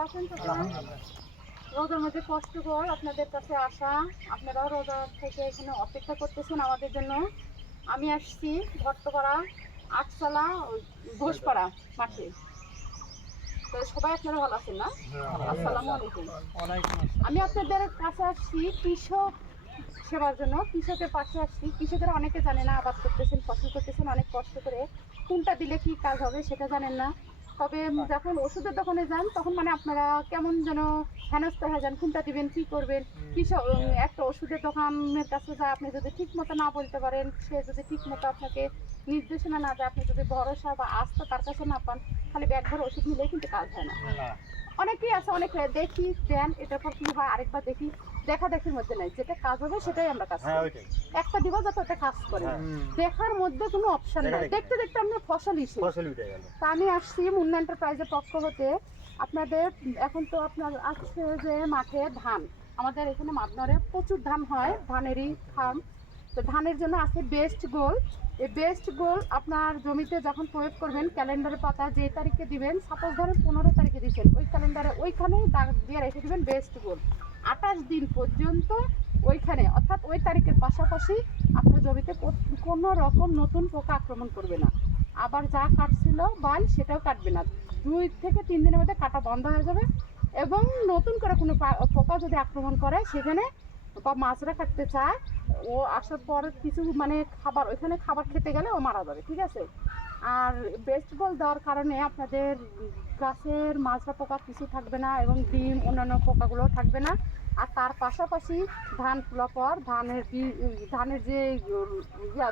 ভালো আছেন তো? রোজার মধ্যে কষ্টকর আপনাদের কাছে আসা, আপনারাও রোজা থেকে এখানে অপেক্ষা করতেছেন আমাদের জন্য। আমি আসছি ভট্টপাড়া আটচালা ঘোষপাড়া মাঠে। তো সবাই আপনারা ভালো আছেন না? আসসালামু আলাইকুম। আমি আপনাদের কাছে আসছি কৃষক সেবার জন্য, কৃষকের পাশে আসছি। কৃষকেরা অনেকে জানে না, আবাদ করতেছেন, ফসল করতেছেন অনেক কষ্ট করে, কোনটা দিলে কি কাজ হবে সেটা জানেন না। তবে যখন ওষুধের দোকানে যান তখন মানে আপনারা কেমন যেন হেনস্থ হয়ে যান, কোনটা দিবেন কি করবেন। কৃষক একটা ওষুধের দোকানের কাছে যায়, আপনি যদি ঠিক মতো না বলতে পারেন, সে যদি ঠিক মতো আপনাকে নির্দেশনা না দেয়, আপনি যদি ভরসা বা আস্থা তার কাছে না পান, খালি ব্যাগ ভরে ওষুধ নিলেই কিন্তু কাজ হয় না। অনেকেই আছে, অনেক দেখি দেন, এটার পর কি হয় আরেকবার দেখি, দেখা দেখির মধ্যে নাই, যেটা কাজ হবে সেটাই আমরা কাজ করি। একটা দিব যাতে ওটা কাজ করে, দেখার মধ্যে কোনো অপশন নাই, দেখতে দেখতে আমরা ফসল উঠে গেল। তা আমি আসছি মুন্না এন্টারপ্রাইজের পক্ষ হতে আপনাদের। এখন তো আপনার আছে যে মাঠে ধান, আমাদের এখানে মাদনরে প্রচুর ধান হয়, ধানেরই ফার্ম। তো ধানের জন্য আছে বেস্ট গোল। এই বেস্ট গোল আপনার জমিতে যখন প্রয়োগ করবেন, ক্যালেন্ডারের পাতা যে তারিখে দিবেন, সাপোজ ধরেন 15 তারিখে দিচ্ছেন, ওই ক্যালেন্ডারে ওইখানেই দাগ দিয়ে রেখে দিবেন বেস্ট গোল। 28 দিন পর্যন্ত ওইখানে, অর্থাৎ ওই তারিখের পাশাপাশি আপনার জমিতে কোনো রকম নতুন পোকা আক্রমণ করবে না। আবার যা কাটছিল বাল সেটাও কাটবে না। 2 থেকে 3 দিনের মধ্যে কাটা বন্ধ হয়ে যাবে। এবং নতুন করে কোনো পোকা যদি আক্রমণ করে, সেখানে বা মাছরা কাটতে চায়, ও আসার পর কিছু মানে খাবার, ওইখানে খাবার খেতে গেলে ও মারা যাবে, ঠিক আছে। আর বেস্ট বল দেওয়ার কারণে আপনাদের গাছের মাজরা পোকা কিছু থাকবে না, এবং ডিম অন্যান্য পোকাগুলো থাকবে না। আর তার পাশাপাশি ধান তোলার পর ধানের যে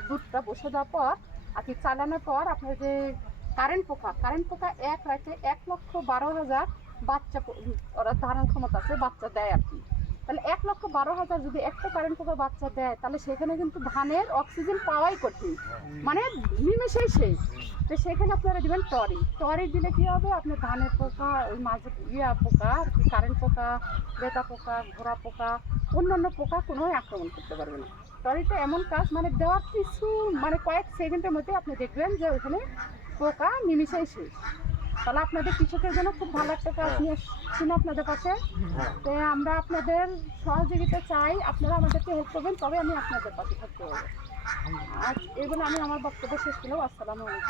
দুধটা বসে দেওয়ার পর আর কি চালানোর পর আপনার যে কারেন্ট পোকা এক রাতে 1,12,000 বাচ্চা ওরা ধারণ ক্ষমতা আছে, বাচ্চা দেয় আর কি। তাহলে 1,12,000 যদি একটা কারেন্ট পোকা বাচ্চা দেয়, তাহলে সেখানে কিন্তু ধানের অক্সিজেন পাওয়াই কঠিন, মানে নিমেষেই শেষ। তো সেখানে আপনারা দেবেন টরি দিলে কি হবে, আপনার ধানের পোকা, ওই মাঝে পোকা, কারেন্ট পোকা, বেতা পোকা, ঘোড়া পোকা, অন্যান্য পোকা কোনোই আক্রমণ করতে পারবে না। টরিটা এমন কাজ, মানে দেওয়ার কিছু মানে কয়েক সেকেন্ডের মধ্যে আপনি দেখবেন যে ওখানে পোকা নিমেষেই শেষ। তাহলে আপনাদের কৃষকের জন্য খুব ভালো একটা কাজ নিয়ে এসেছি আপনাদের পাশে। তো আমরা আপনাদের সহযোগিতা চাই, আপনারা আমাদেরকে হেল্প করবেন, তবে আমি আপনাদের পাশে থাকতে পারবো। আর এই বলে আমি আমার বক্তব্য শেষ করলাম। আসসালামু আলাইকুম।